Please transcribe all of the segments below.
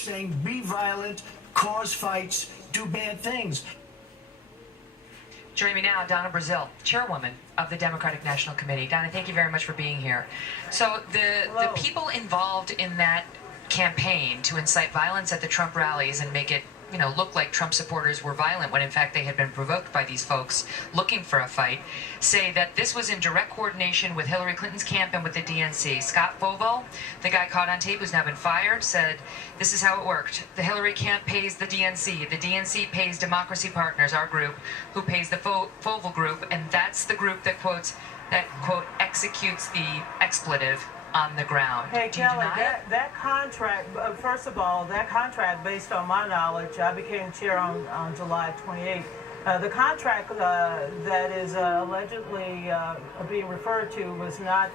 saying be violent, cause fights, do bad things. Joining me now, Donna Brazil, chairwoman of the Democratic National Committee. Donna, thank you very much for being here. So the people involved in that campaign to incite violence at the Trump rallies and make it, look like Trump supporters were violent when in fact they had been provoked by these folks looking for a fight, say that this was in direct coordination with Hillary Clinton's camp and with the DNC. Scott Foval, the guy caught on tape who's now been fired, said this is how it worked. The Hillary camp pays the DNC pays Democracy Partners, our group, who pays the Foval group, and that's the group that quote, executes the expletive on the ground. Hey, Kelly, that contract, first of all, that contract, based on my knowledge, I became chair on July 28th. The contract that is allegedly being referred to was not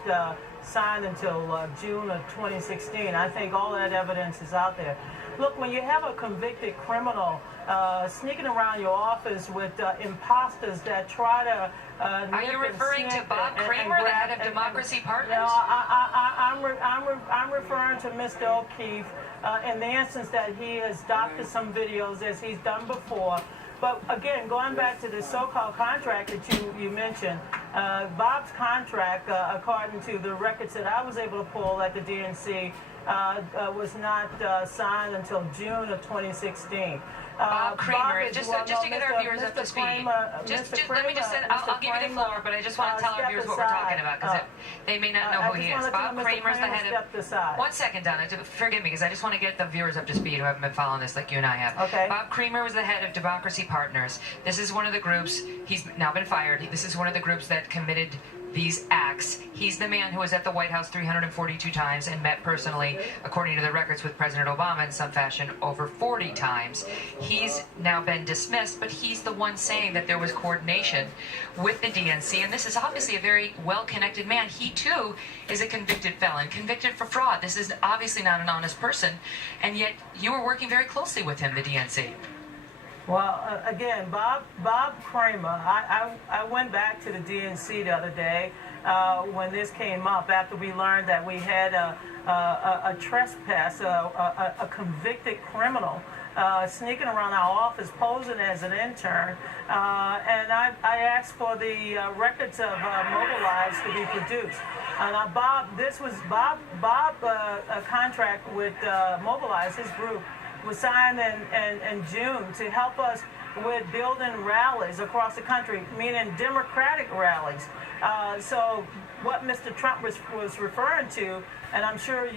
signed until June of 2016. I think all that evidence is out there. Look, when you have a convicted criminal sneaking around your office with imposters that try to are you referring to Bob Kramer, the head of Democracy Partners? No, I'm referring to Mr. O'Keefe in the instance that he has doctored some videos as he's done before. But again, going back to the so-called contract that you mentioned, Bob's contract, according to the records that I was able to pull at the DNC, was not signed until June of 2016. Bob Kramer, just to get our viewers up to speed, let me just say, I'll give you the floor, but I just want to tell our viewers what we're talking about, because they may not know who he is. Bob Kramer's the head of... One second, Donna, forgive me, because I just want to get the viewers up to speed who haven't been following this like you and I have. Okay. Bob Kramer was the head of Democracy Partners. This is one of the groups, he's now been fired, this is one of the groups that committed these acts. He's the man who was at the White House 342 times and met personally, according to the records, with President Obama in some fashion over 40 times. He's now been dismissed, but he's the one saying that there was coordination with the DNC, and this is obviously a very well-connected man. He, too, is a convicted felon, convicted for fraud. This is obviously not an honest person, and yet you were working very closely with him, the DNC. Well, again, Bob Kramer, I went back to the DNC the other day when this came up after we learned that we had a trespass, a convicted criminal sneaking around our office posing as an intern, and I asked for the records of Mobilize to be produced. Now, this was Bob a contract with Mobilize, his group, was signed in June to help us with building rallies across the country, meaning Democratic rallies. So what Mr. Trump was referring to, and I'm sure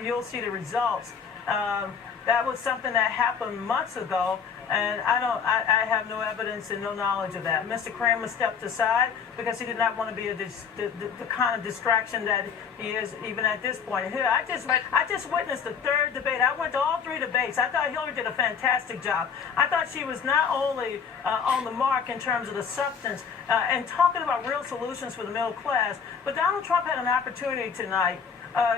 you'll see the results, that was something that happened months ago, and I have no evidence and no knowledge of that. Mr. Kramer stepped aside because he did not want to be the kind of distraction that he is even at this point. Here, I just witnessed the third debate. I went to all three debates. I thought Hillary did a fantastic job. I thought she was not only on the mark in terms of the substance and talking about real solutions for the middle class, but Donald Trump had an opportunity tonight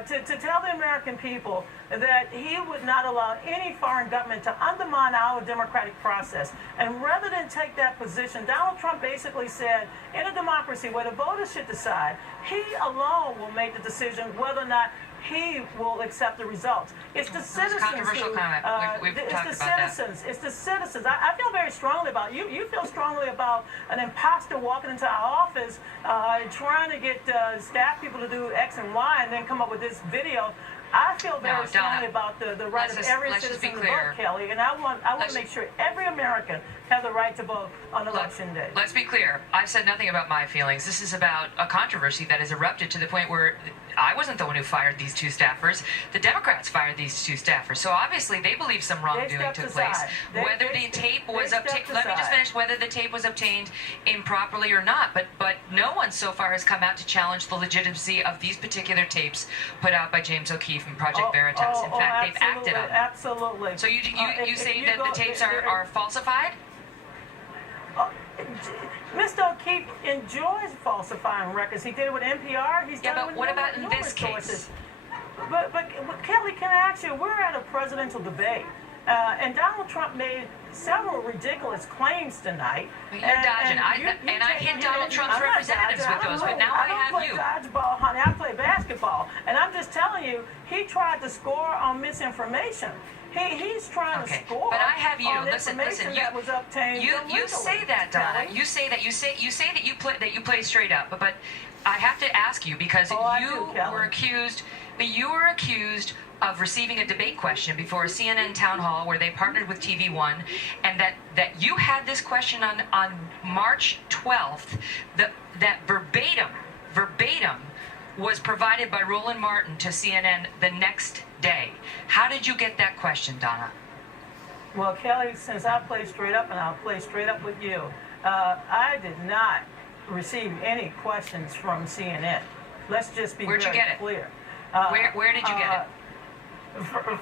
to tell the American people that he would not allow any foreign government to undermine our democratic process. And rather than take that position, Donald Trump basically said, in a democracy where the voters should decide, he alone will make the decision whether or not he will accept the results. It's the citizens controversial comment. It's the citizens. I feel very strongly about you. You feel strongly about an imposter walking into our office trying to get staff people to do X and Y and then come up with this video. I feel very strongly about the right of every citizen to vote, Kelly, and I want to make sure every American has the right to vote on Election Day. Let's be clear. I've said nothing about my feelings. This is about a controversy that has erupted to the point where I wasn't the one who fired these two staffers. The Democrats fired these two staffers. So obviously they believe some wrongdoing took place. Whether the tape was obtained, let me just finish, whether the tape was obtained improperly or not. But no one so far has come out to challenge the legitimacy of these particular tapes put out by James O'Keefe and Project Veritas. In fact, they've acted on them. Absolutely. So you say that the tapes are falsified? Mr. O'Keefe enjoys falsifying records. He did it with NPR. He's done it with what about in this case? case? But Kelly, can I ask you? We're at a presidential debate, And Donald Trump made several ridiculous claims tonight. But you're dodging. I hit Donald Trump's representatives with those, but now I have you. I don't play dodgeball, honey. I play basketball. And I'm just telling you, he tried to score on misinformation. He's trying to score. But I have you. On listen. that was obtained You illegally, say that, Donna. Kelly. You say that you play straight up. But I have to ask you because you were accused of receiving a debate question before a CNN town hall where they partnered with TV One, and that you had this question on March 12th. That verbatim was provided by Roland Martin to CNN the next day. How did you get that question, Donna? Well, Kelly, since I play straight up, and I'll play straight up with you, I did not receive any questions from CNN. Let's just be Where'd you get it? clear. Where did you get it?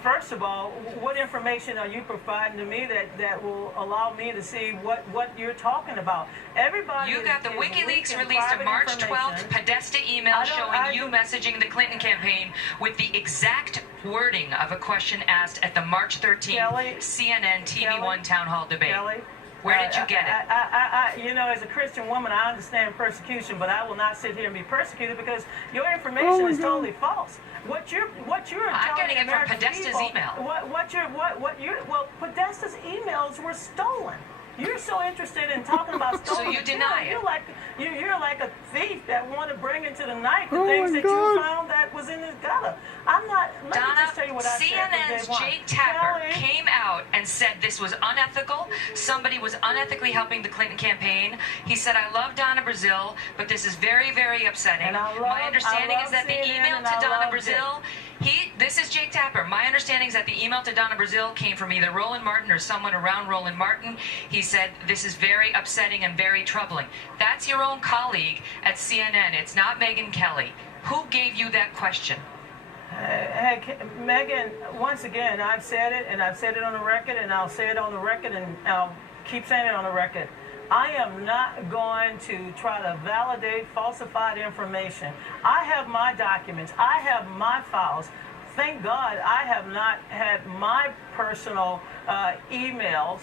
First of all, what information are you providing to me that will allow me to see what you're talking about? Everybody. You got the is WikiLeaks leaking released a private March information. 12th Podesta email showing you messaging the Clinton campaign with the exact wording of a question asked at the March 13th Kelly, CNN TV1 town hall debate. Kelly, Where did you get it? You know, as a Christian woman, I understand persecution, but I will not sit here and be persecuted because your information is totally false. What you're I'm telling getting it from American Podesta's people, email. Well, Podesta's emails were stolen. You're so interested in talking about stolen. So you deny it. You're like a thief that want to bring into the night the things that you found that was in his gutter. I'm not. Let me Donna, just tell you what I said CNN's from day one. Jake Tapper Kelly, came out and said this was unethical. Somebody was unethically helping the Clinton campaign. He said, I love Donna Brazile, but this is very, very upsetting. My understanding is that the email to Donna Brazile, this is Jake Tapper. My understanding is that the email to Donna Brazile came from either Roland Martin or someone around Roland Martin. He said, this is very upsetting and very troubling. That's your own colleague at CNN. It's not Megyn Kelly. Who gave you that question? Hey, Megan, once again, I've said it, and I've said it on the record, and I'll say it on the record, and I'll keep saying it on the record. I am not going to try to validate falsified information. I have my documents. I have my files. Thank God I have not had my personal emails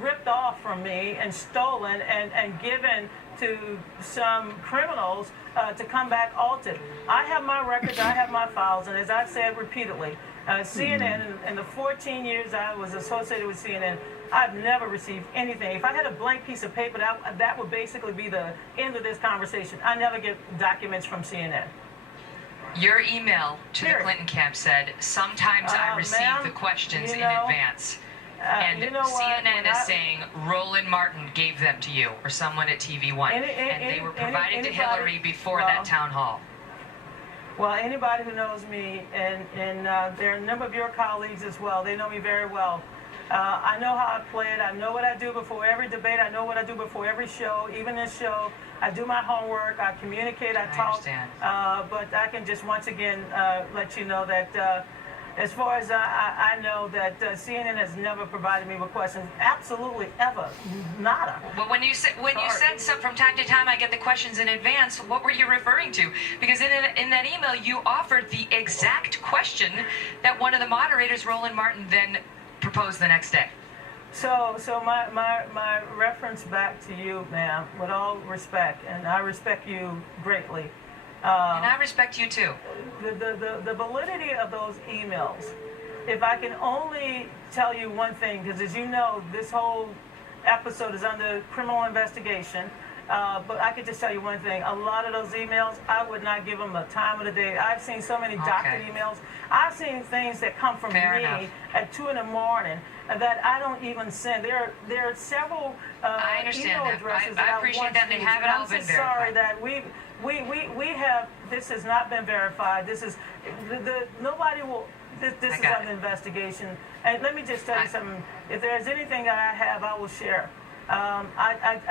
ripped off from me and stolen and given to some criminals to come back altered. I have my records, I have my files, and as I've said repeatedly, CNN, in the 14 years I was associated with CNN, I've never received anything. If I had a blank piece of paper, that would basically be the end of this conversation. I never get documents from CNN. Your email to the Clinton camp said, sometimes I receive the questions in advance. And you know CNN is saying Roland Martin gave them to you or someone at TV One, and they were provided to Hillary before that town hall. Well, anybody who knows me, and there are a number of your colleagues as well, they know me very well. I know how I play it. I know what I do before every debate. I know what I do before every show, even this show. I do my homework. I communicate. I talk. But I can just once again let you know that as far as I know, that CNN has never provided me with questions. Absolutely, ever, nada. Well, when you said so from time to time I get the questions in advance, what were you referring to? Because in that email you offered the exact question that one of the moderators, Roland Martin, then proposed the next day. So my reference back to you, ma'am, with all respect, and I respect you greatly. And I respect you too. The validity of those emails, if I can only tell you one thing, because as you know, this whole episode is under criminal investigation, but I could just tell you one thing. A lot of those emails, I would not give them a time of the day. I've seen so many doctored emails. I've seen things that come from me at 2 in the morning that I don't even send. There are several I understand email that. addresses I appreciate that. They haven't all been verified. I'm so sorry that we have, this has not been verified. This is, nobody will, this is under investigation. And let me just tell you something. If there's anything that I have, I will share. I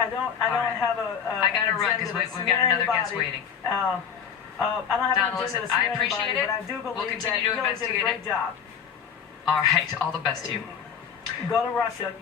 don't have a I gotta run because we've got another guest waiting. I don't have Donna, an listen, agenda to I smear appreciate anybody, it. but I do believe We'll continue that to investigate did a great it. job. All right, all the best to you. Go to Russia.